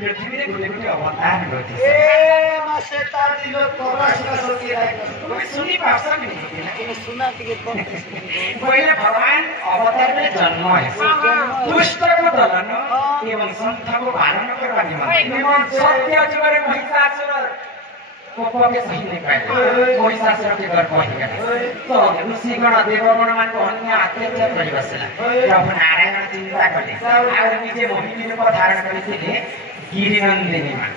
पृथ्वी रे गोटे गोटे अवतार होती ए मासे तार दिलो कोरासका सोती राय कोई सुनी भाषा भी नहीं लेकिन सुना टिके कम पहिले भगवान अवतार में जन्म है दुष्ट को दलन एवं संत को पालन करवा निमंत्रण सत्य जुगरे महिषासुर को के सही नहीं पाए महिषासुर के घर पहुंच गए तो ऋषिगण देवगण मान को अन्य अत्याचार करि बसला प्रभु नारायण चिंता कले और निजे मोहिनी रूप धारण करिथिले गिरिनंदिनी मान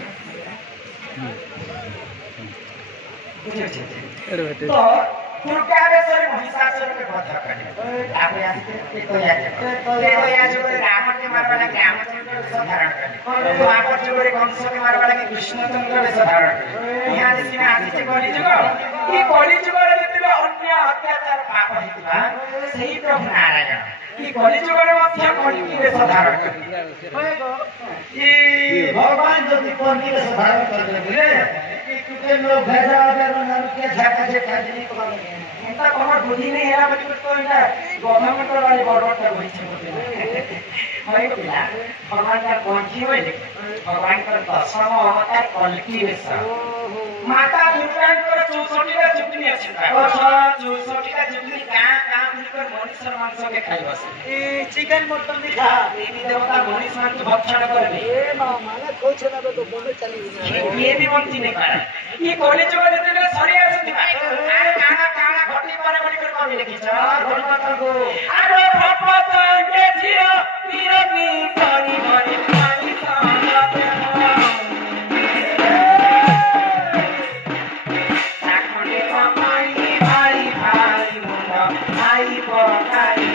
तो दुर्गावेश्वरी महिषासुर के वध कले आपे आते तो या जो रावण के मारवा लगे रामचंद्र वेश धारण कले तो आप जो कंस के मारवा लगे कृष्णचंद्र वेश धारण कले यहाँ देखिना आदि से कली जुग ये कली जुग रे जतिबा अन्य अत्याचार पाप हेतिबा सही प्रभु नारायण ये कली जुग रे मध्य कली वेश धारण कले ये भगवान जति कली वेश धारण करले के लोग भेजा बना के झाका से काजनी को लगे इनका कमर बुद्धि नहीं है बच्चे तो इनका गवर्नमेंट वाले बॉर्डर तक वही छे होय पिला भगवान का कौन सी होय भगवान का दशम अवतार कल्की वेश माता दुर्गा कर 64 टा जुगनी अछि अच्छा 64 टा जुगनी का मिलकर मनुष्य मांस के खाइ बस ए चिकन मटन भी खा देवी देवता मनुष्य मांस भक्षण करबे ए मामा ना खोछ ना तो बोले चली ये भी मनती नहीं पाए ये कॉलेज जो जते सरी आछथि आ काना काना घटी पर घटी कर कमी लिखि छ भगवान को आरो भगवत के जियो पीरनी पानी भरी पानी सामने साखने पानी भाई भाई मुंडा भाई पकाई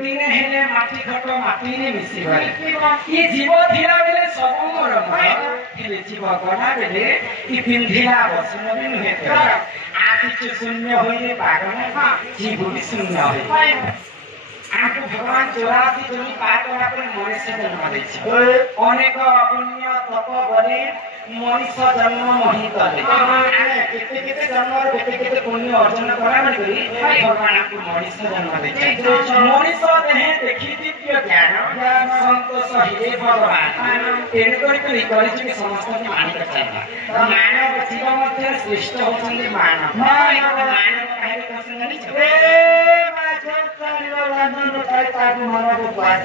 दिने हेले माटी खट माटी ने मिसी भाई ये जीव धीरा बेले सब मोर हेले जीव गना बेले ई पिंधिला बसन भी नुहे आदि शून्य होइले पागन जीव भी शून्य होई आको भगवान 84 जनी पाटना पर मनुष्य जन्म दैछ अनेक पुण्य तप बने मनुष्य जन्म महितले केते केते जन्म और केते केते पुण्य अर्जन करा बनी भगवान को मनुष्य जन्म दैछ मनुष्य देह देखि दिव्य ज्ञान संतोष हे भगवान तेन करी के समस्त के मानिक चाहिए मानव जीव मध्य श्रेष्ठ होछन मानव मानव काहे प्रसंग नहीं छ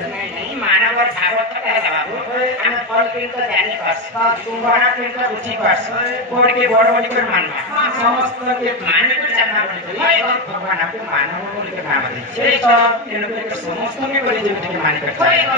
नहीं मानव और भागवत का है बाबू हम फल के तो जाने पास तुम बड़ा के तो बुझी पास बोर्ड के बड़ बड़ी कर मानना समस्त के माने को जानना पड़ेगा भगवान आपको मानव बोल के नाम दे छै तो इन को समस्त में बड़ी जो के माने करता है